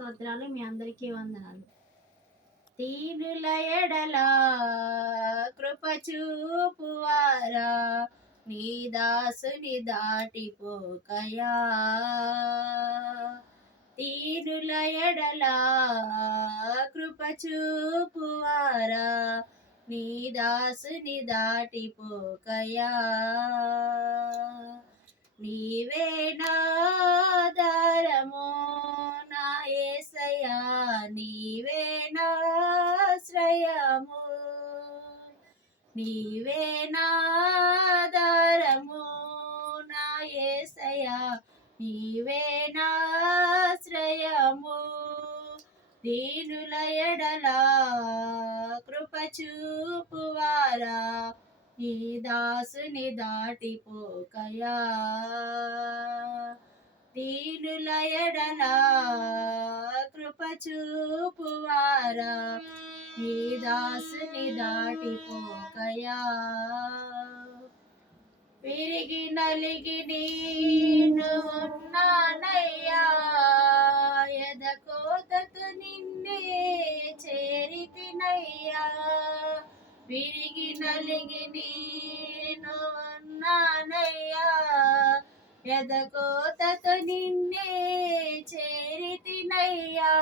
స్తోత్రాలు. మీ అందరికీ వందనాలు. దీనుల ఎడల కృప చూపువారా, నీ దాసుని దాటిపోకయా. దీనుల ఎడల కృప చూపువారా, నీ దాసుని దాటిపోకయా. నీవే నా ఆధారము నా యేసయ్యా, నీవే నా ఆశ్రయము, నీవే నా ఆధారము నా యేసయ్యా, నీవే నా ఆశ్రయము. దీనుల ఎడల కృప చూపువారా, నీ దాసుని దాటిపోకయా. దీనుల ఎడల కృప చూపువారా, నీ దాసుని దాటిపోకయా. విరిగి నలిగి నేను ఉన్నానయ్యా, ఎదకోతతో నిన్నే చేరితినయ్యా. విరిగి నలిగి నేను ఉన్నానయ్యా, ఎదకోతతో నిన్నే చేరితినయ్యా.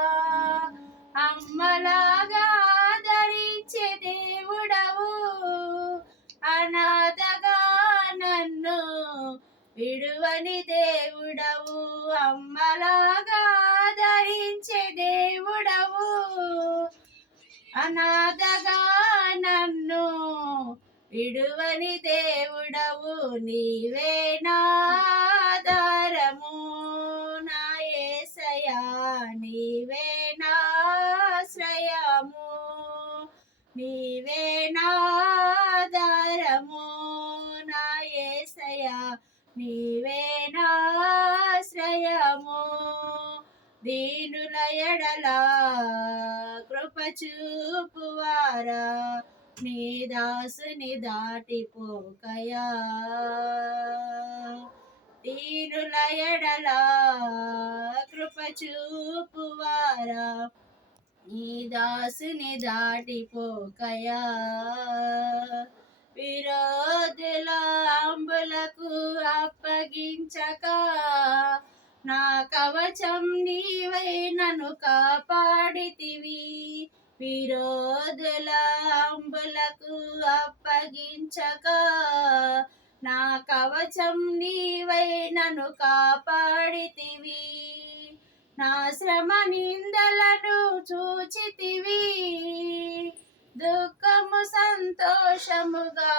అమ్మలాగా ఆదరించే దేవుడవు, అనాథగా నన్ను విడువని దేవుడవు. అమ్మలాగా ఆదరించే దేవుడవు, అనాథగా నన్ను విడువని దేవుడవు. నీవే నా ఆధారము నా యేసయ్యా, నీవే నా ఆశ్రయము, నీవే నా ఆధారము నా యేసయ్యా, నీవే నా ఆశ్రయము. దీనుల ఎడల కృప చూపువారా, నీ దాసుని దాటిపోకయా. దీనుల ఎడల కృప చూపువారా, నీ దాసుని దాటిపోకయా. విరోధుల అంబులకు అప్పగించక, నా కవచం నీవై నన్ను కాపాడితివి. విరోధుల అంబులకు అప్పగించక, నా కవచం నీవై నన్ను కాపాడితివి. నా శ్రమ నిందలను చూచితివి, దుఃఖము సంతోషముగా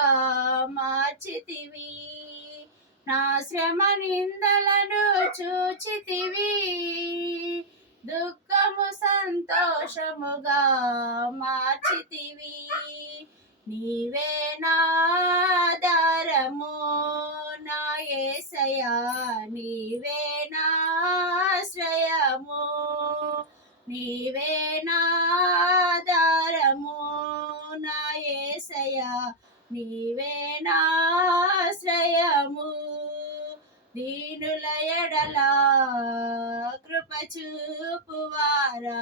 మార్చితివి. నా శ్రమ నిందలను చూచితివి, దుఃఖము సంతోషముగా మార్చితివి. నీవే నా ఆధారము నా యేసయ్యా, నీవే నా ఆశ్రయము, నీవే నా ఆధారము నా యేసయ్యా, నీవే నా ఆశ్రయము. దీనుల ఎడల కృప చూపువారా,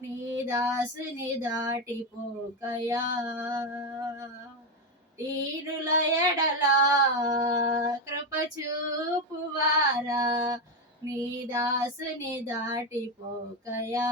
నీ దాసుని దాటిపోకయా. దీనుల ఎడల కృప చూపువారా, నీ దాసుని దాటిపోకయా.